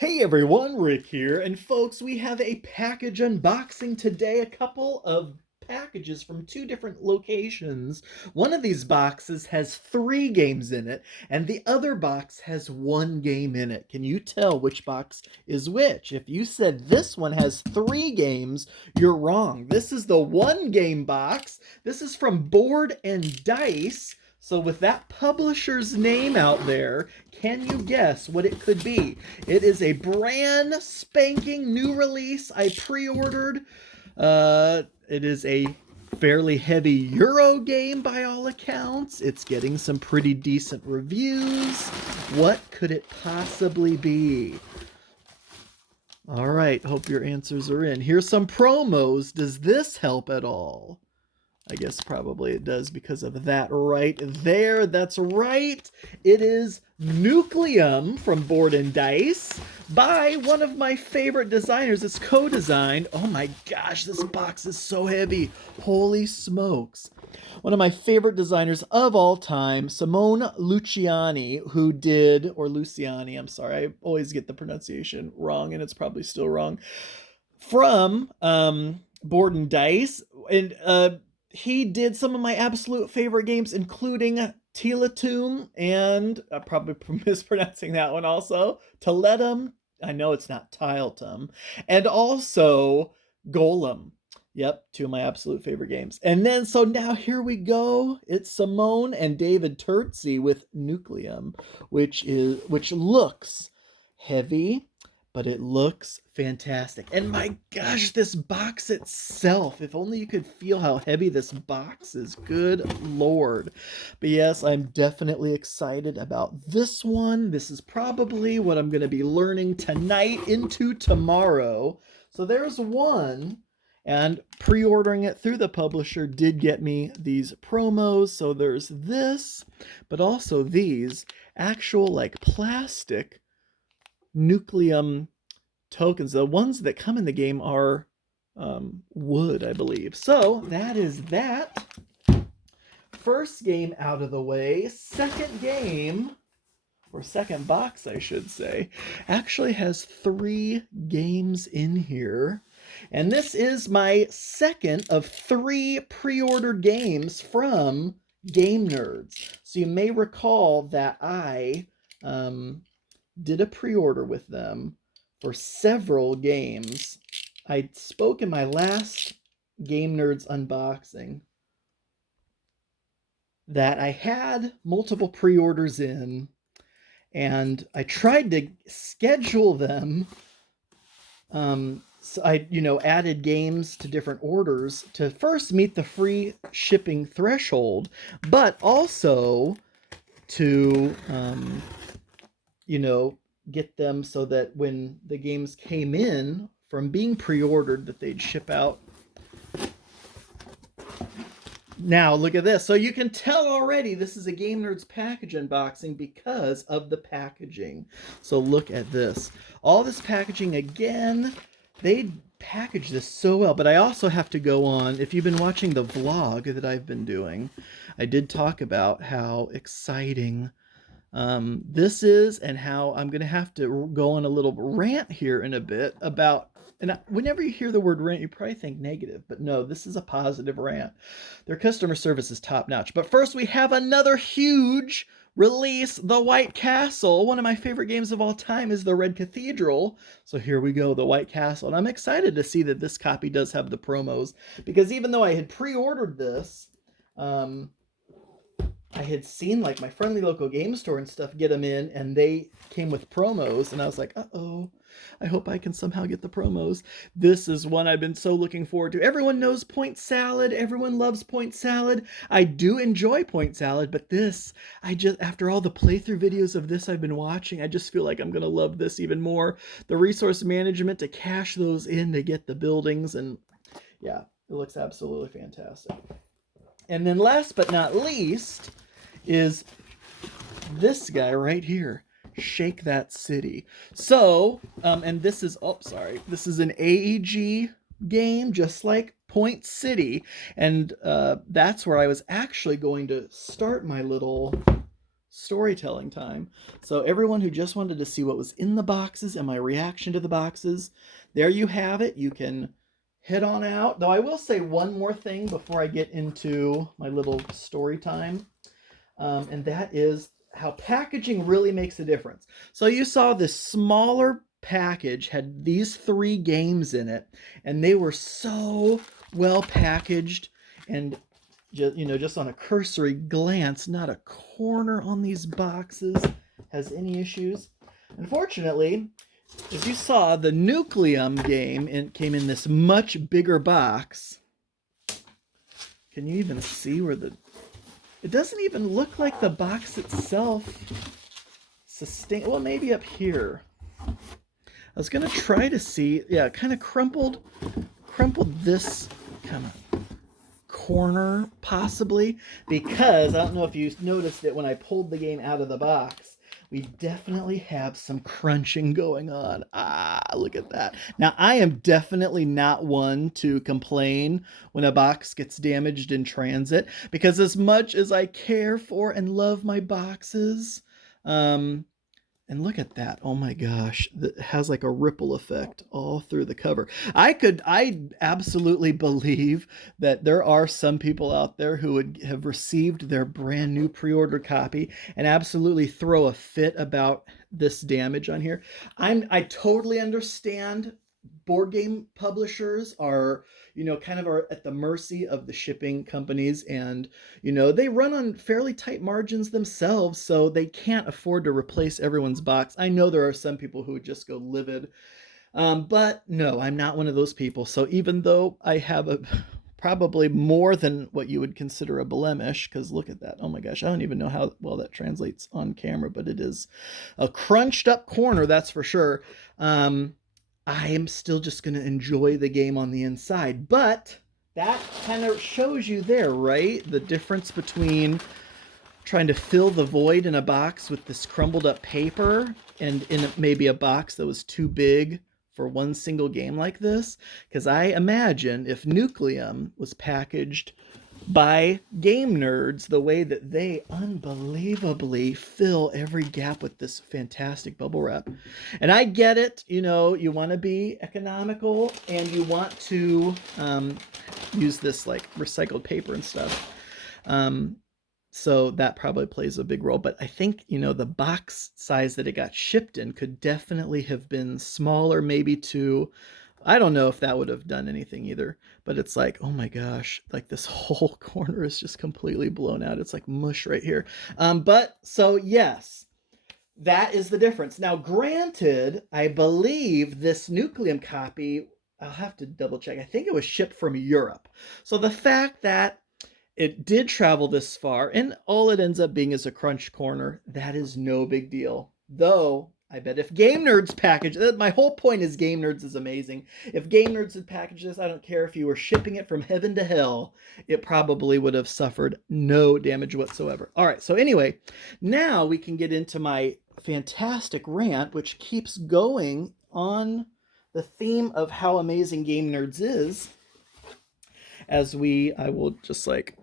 Hey everyone, Rick here, and folks, we have a package unboxing today. A couple of packages from two different locations. One of these boxes has 3 games in it, and the other box has 1 game in it. Can you tell which box is which? If you said this one has 3 games, you're wrong. This is the 1 game box. This is from Board and Dice. So with that publisher's name out there, can you guess what it could be? It is a brand spanking new release I pre-ordered. It is a fairly heavy Euro game by all accounts. It's getting some pretty decent reviews. What could it possibly be? All right, hope your answers are in. Here's some promos. Does this help at all? I guess probably it does because of that right there. That's right. It is Nucleum from Board and Dice by one of my favorite designers. It's co-designed. Oh my gosh, this box is so heavy. Holy smokes. One of my favorite designers of all time, Simone Luciani, who did, or Luciani, I'm sorry, I always get the pronunciation wrong and it's probably still wrong, from Board and Dice. And he did some of my absolute favorite games, including Teletum and probably mispronouncing that one also, Teletum. I know it's not Tiletum, and also Golem. Yep, 2 of my absolute favorite games. And then, so now here we go. It's Simone and David Turtzi with Nucleum, which looks heavy, but it looks fantastic. And my gosh, this box itself, if only you could feel how heavy this box is. Good Lord. But yes, I'm definitely excited about this one. This is probably what I'm going to be learning tonight into tomorrow. So there's one. And pre-ordering it through the publisher did get me these promos. So there's this, but also these actual like plastic Nucleum tokens. The ones that come in the game are wood, I believe. So that is that. First game out of the way. Second game, or second box, I should say, actually has 3 games in here. And this is my second of 3 pre-ordered games from Game Nerdz. So you may recall that I did a pre-order with them for several games. I spoke in my last Game Nerdz unboxing that I had multiple pre-orders in, and I tried to schedule them. So I, added games to different orders to first meet the free shipping threshold, but also to, get them so that when the games came in from being pre-ordered, that they'd ship out. Now look at this. So you can tell already this is a Game Nerdz package unboxing because of the packaging. So look at this. All this packaging again. They package this so well, but I also have to go on. If you've been watching the vlog that I've been doing, I did talk about how exciting this is and how I'm going to have to go on a little rant here in a bit about, and whenever you hear the word rant, you probably think negative, but no, this is a positive rant. Their customer service is top notch. But first we have another huge release, The White Castle. One of my favorite games of all time is The Red Cathedral. So here we go, The White Castle. And I'm excited to see that this copy does have the promos, because even though I had pre-ordered this, I had seen like my friendly local game store and stuff get them in, and they came with promos, and I was like, uh-oh, I hope I can somehow get the promos. This is one I've been so looking forward to. Everyone knows point salad. Everyone loves point salad. I do enjoy point salad, but this, after all the playthrough videos of this I've been watching, I just feel like I'm going to love this even more. The resource management to cash those in to get the buildings, and yeah, it looks absolutely fantastic. And then last but not least is this guy right here, Shake That City. So, and this is, this is an AEG game, just like Point City. And that's where I was actually going to start my little storytelling time. So everyone who just wanted to see what was in the boxes and my reaction to the boxes, there you have it. You can head on out. Though I will say one more thing before I get into my little story time, and that is how packaging really makes a difference. So you saw this smaller package had these 3 games in it, and they were so well packaged, and just on a cursory glance, not a corner on these boxes has any issues. Unfortunately, as you saw, the Nucleum game came in this much bigger box. Can you even see where the... It doesn't even look like the box itself well, maybe up here. I was gonna try to see, yeah, kind of crumpled this kind of corner possibly, because I don't know if you noticed it when I pulled the game out of the box. We definitely have some crunching going on. Look at that. Now, I am definitely not one to complain when a box gets damaged in transit, because as much as I care for and love my boxes, and look at that. Oh my gosh. That has like a ripple effect all through the cover. I absolutely believe that there are some people out there who would have received their brand new pre-order copy and absolutely throw a fit about this damage on here. I totally understand board game publishers are, kind of are at the mercy of the shipping companies, and they run on fairly tight margins themselves, so they can't afford to replace everyone's box. I know there are some people who would just go livid, but no, I'm not one of those people. So even though I have a probably more than what you would consider a blemish, because look at that. Oh my gosh, I don't even know how well that translates on camera, but it is a crunched up corner, that's for sure. I am still just going to enjoy the game on the inside. But that kind of shows you there, right? The difference between trying to fill the void in a box with this crumbled up paper and in maybe a box that was too big for one single game like this. Because I imagine if Nucleum was packaged by Game Nerdz the way that they unbelievably fill every gap with this fantastic bubble wrap. And I get it, you want to be economical and you want to use this like recycled paper and stuff. So that probably plays a big role. But I think, the box size that it got shipped in could definitely have been smaller, maybe to... I don't know if that would have done anything either, but it's like, oh my gosh, like this whole corner is just completely blown out. It's like mush right here. But so yes, that is the difference. Now, granted, I believe this Nucleum copy, I'll have to double check. I think it was shipped from Europe. So the fact that it did travel this far and all it ends up being is a crunch corner, that is no big deal. Though, I bet if Game Nerdz package, my whole point is Game Nerdz is amazing. If Game Nerdz had packaged this, I don't care if you were shipping it from heaven to hell, it probably would have suffered no damage whatsoever. All right, so anyway, now we can get into my fantastic rant, which keeps going on the theme of how amazing Game Nerdz is. I will just like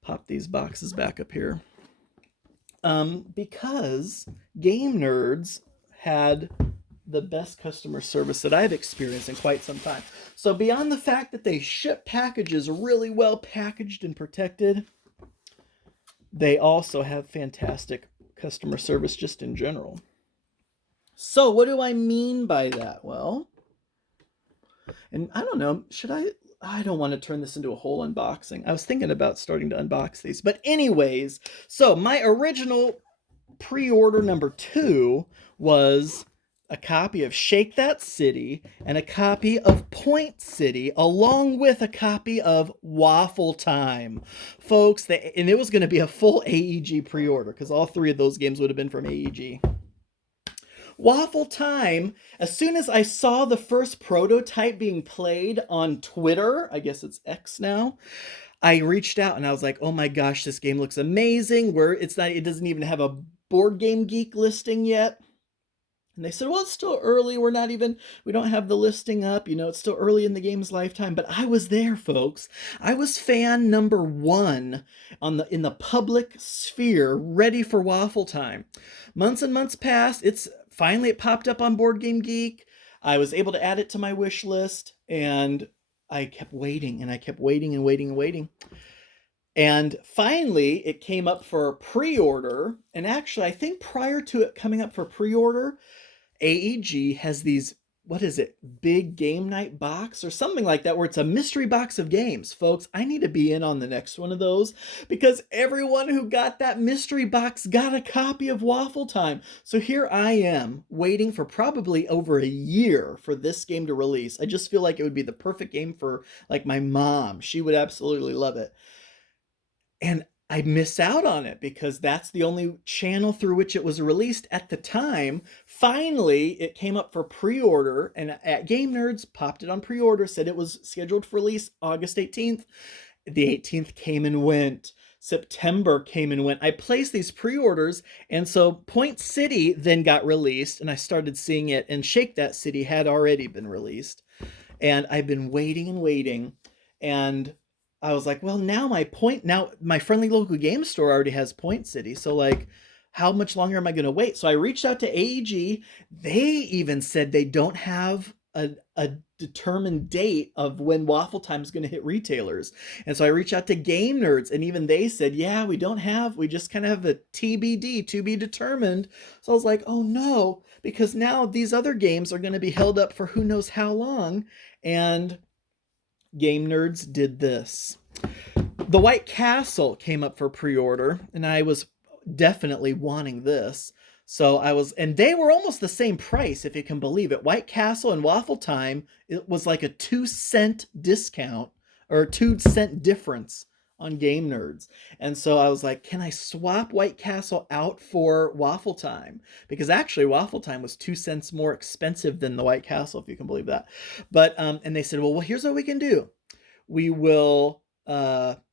pop these boxes back up here. Because Game Nerdz had the best customer service that I've experienced in quite some time. So beyond the fact that they ship packages really well packaged and protected, they also have fantastic customer service just in general. So what do I mean by that? Well, and I don't know, I don't want to turn this into a whole unboxing. I was thinking about starting to unbox these. But anyways, so my original pre-order number 2 was a copy of Shake That City and a copy of Point City, along with a copy of Waffle Time. Folks, and it was going to be a full AEG pre-order because all 3 of those games would have been from AEG. Waffle Time, as soon as I saw the first prototype being played on Twitter, I guess it's X now, I reached out and I was like, oh my gosh, this game looks amazing. It doesn't even have a Board Game Geek listing yet. And they said, well, it's still early. We don't have the listing up. It's still early in the game's lifetime. But I was there, folks. I was fan number one in the public sphere, ready for Waffle Time. Months and months passed. It popped up on Board Game Geek. I was able to add it to my wish list, and I kept waiting, and I kept waiting and waiting and waiting. And finally, it came up for pre-order. And actually, I think prior to it coming up for pre-order, AEG has these, what is it, big game night box or something like that, where it's a mystery box of games. Folks, I need to be in on the next one of those, because everyone who got that mystery box got a copy of Waffle Time. So here I am, waiting for probably over a year for this game to release. I just feel like it would be the perfect game for, like, my mom. She would absolutely love it. And I miss out on it because that's the only channel through which it was released at the time. Finally, it came up for pre-order, and at Game Nerdz popped it on pre-order, said it was scheduled for release August 18th. The 18th came and went. September came and went. I placed these pre-orders, and so Point City then got released, and I started seeing it, and Shake That City had already been released. And I've been waiting and waiting, and I was like, well, now my friendly local game store already has Point City. So, like, how much longer am I going to wait? So I reached out to AEG. They even said they don't have a determined date of when Waffle Time is going to hit retailers. And so I reached out to Game Nerdz, and even they said, yeah, we just kind of have a TBD, to be determined. So I was like, oh no, because now these other games are going to be held up for who knows how long. And Game Nerdz did this. The White Castle came up for pre-order, and I was definitely wanting this. And they were almost the same price, if you can believe it. White Castle and Waffle Time, it was like a 2-cent discount, or 2-cent difference on Game Nerdz. And so I was like, can I swap White Castle out for Waffle Time? Because actually Waffle Time was 2 cents more expensive than the White Castle, if you can believe that. But and they said, well, here's what we can do. We will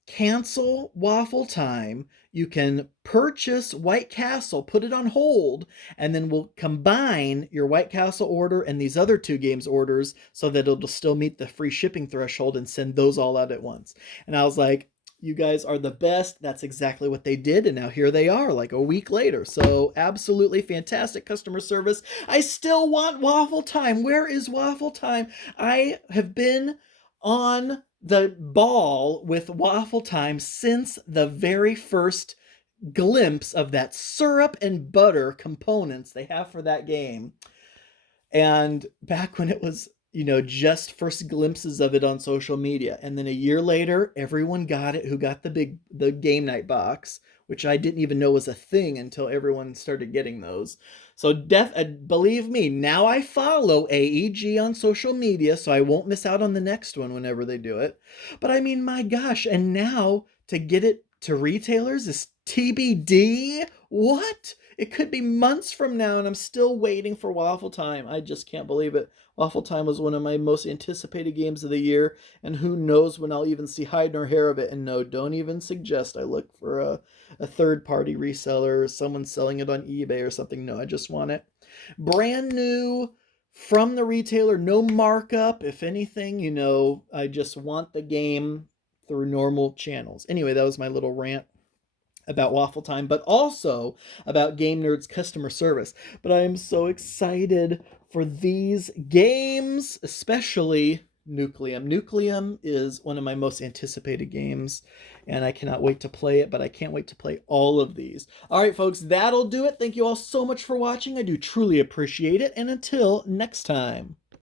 cancel Waffle Time. You can purchase White Castle, put it on hold, and then we'll combine your White Castle order and these other 2 games orders so that it'll still meet the free shipping threshold and send those all out at once. And I was like, you guys are the best. That's exactly what they did. And now here they are, like a week later. So absolutely fantastic customer service. I still want Waffle Time. Where is Waffle Time? I have been on the ball with Waffle Time since the very first glimpse of that syrup and butter components they have for that game. And back when it was, just first glimpses of it on social media. And then a year later, everyone got it who got the game night box, which I didn't even know was a thing until everyone started getting those. So believe me, now I follow AEG on social media, so I won't miss out on the next one whenever they do it. But I mean, my gosh, and now to get it to retailers is TBD? What? It could be months from now, and I'm still waiting for Waffle Time. I just can't believe it. Waffle Time was one of my most anticipated games of the year, and who knows when I'll even see hide nor hair of it. And no, don't even suggest I look for a third-party reseller or someone selling it on eBay or something. No, I just want it brand new from the retailer, no markup. If anything, I just want the game through normal channels. Anyway, that was my little rant about Waffle Time, but also about Game Nerdz customer service. But I am so excited for these games, especially Nucleum. Nucleum is one of my most anticipated games, and I cannot wait to play it, but I can't wait to play all of these. All right, folks, that'll do it. Thank you all so much for watching. I do truly appreciate it, and until next time.